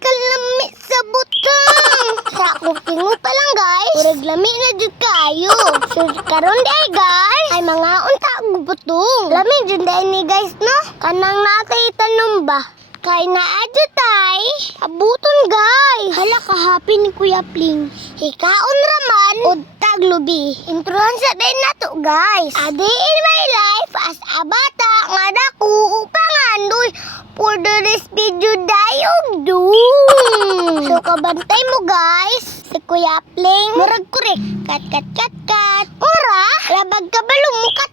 kalami sa butang. Sa akong tingo pa lang guys. Murag lami na jud kayo. So karon day guys. Ay mga unta butong. Lami jud day ni guys no. Kanang natay tanom ba? Kay naadyo tay. Abuton guys. Hala ka happy ni Kuya Pling. Hikaon raman og taglubi. Introhan sa day nato guys. A day in my life as a bata nga dako upangandoy for the rest video dayog doom. So kabantay mo guys. Si Kuya Pling murag korek. Kat. Ora, labag ka balong mo kat.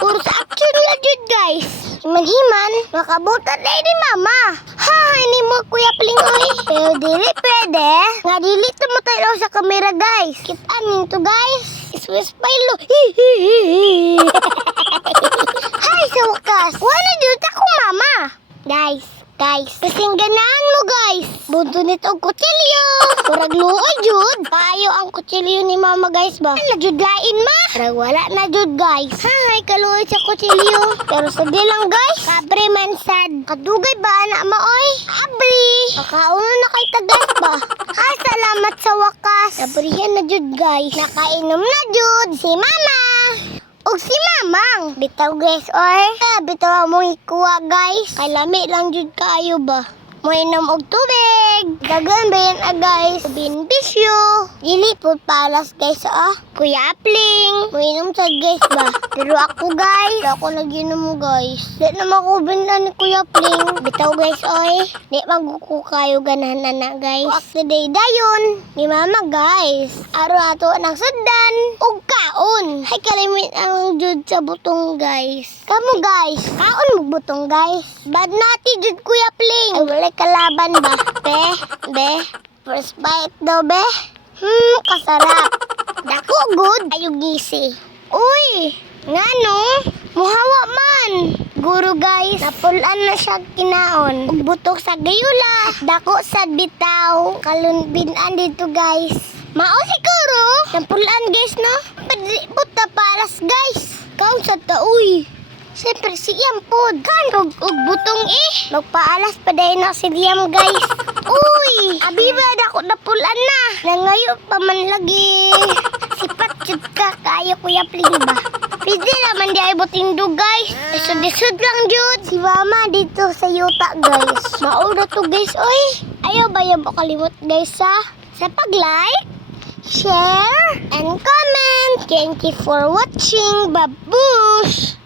Puro sa action la jud guys. Himan-himan, makabutan na ni mama. Ha, ini mo Kuya Pling oy. Pero dili pwede. Nga dili mo tayo sa kamera guys. Kit-anin to guys. Iswis pailo. Hay, sa wakas. Wala jud ako mama. Guys. Kasing ganahan mo guys. Bunto nito ang kutsilyo. Murag luoy jud. Kayo ang kutsilyo ni mama guys ba? Wala jud lain ma. Murag wala na jud guys. Hay, kaluoy sa kutsilyo. Pero sabi lang guys. Kabre man sad. Kadugay ba na maoy? Abri. Kakauno na kay tagas ba? Ha, salamat sa wakas. Abrihan na jud guys. Nakainom na jud si mama. Og si mamang. Bitaw guys oy. Bitaw mo ikuha guys. Kay lami lang jud kayo ba? Mo inom og tubig. Dagan ba yan guys? Bin bisyo. Dili po palas guys Kuya Pling. Mo inom sa guys ba? Pero ako guys. Ako naginom mo guys. Di na makubinlan ni Kuya Pling. Bitaw guys oy. Di maguko kayo ganahan na guys. Kuak today dayon. Ni mama guys. Aro ato nang sundan. Og kaon. Hay kalimit ang jud sa butong guys. Kamu guys. Kaon mo butong guys. Bad nati jud Kuya Pling. Ay wala kalaban ba? Be. First bite daw be. Kasarap. Dako good. Ayog gisi. Uy, ngano? Muhawa man. Guro guys, napulan na siya kinaon. Ug butok sa gayula. Dako sa bitaw. Kalunbinan dito guys. Mao siguro. Napulan guys no? Buta paras guys. Kaon sa tauy. Siyempre si Iyam pod. Kan og butong magpaalas pa dahil na si Iyam guys. Uy, abiba dako napulan na. Nangayo pa man lagi. Sipat jud ka kayo Kuya Pling ba? Pwede naman di ay buting do guys. Isod lang jud. Si mama dito sa yuta guys. Maura to guys oy. Ayaw ba yung kalimot guys sa pag-like, share, and comment. Thank you for watching. Babush!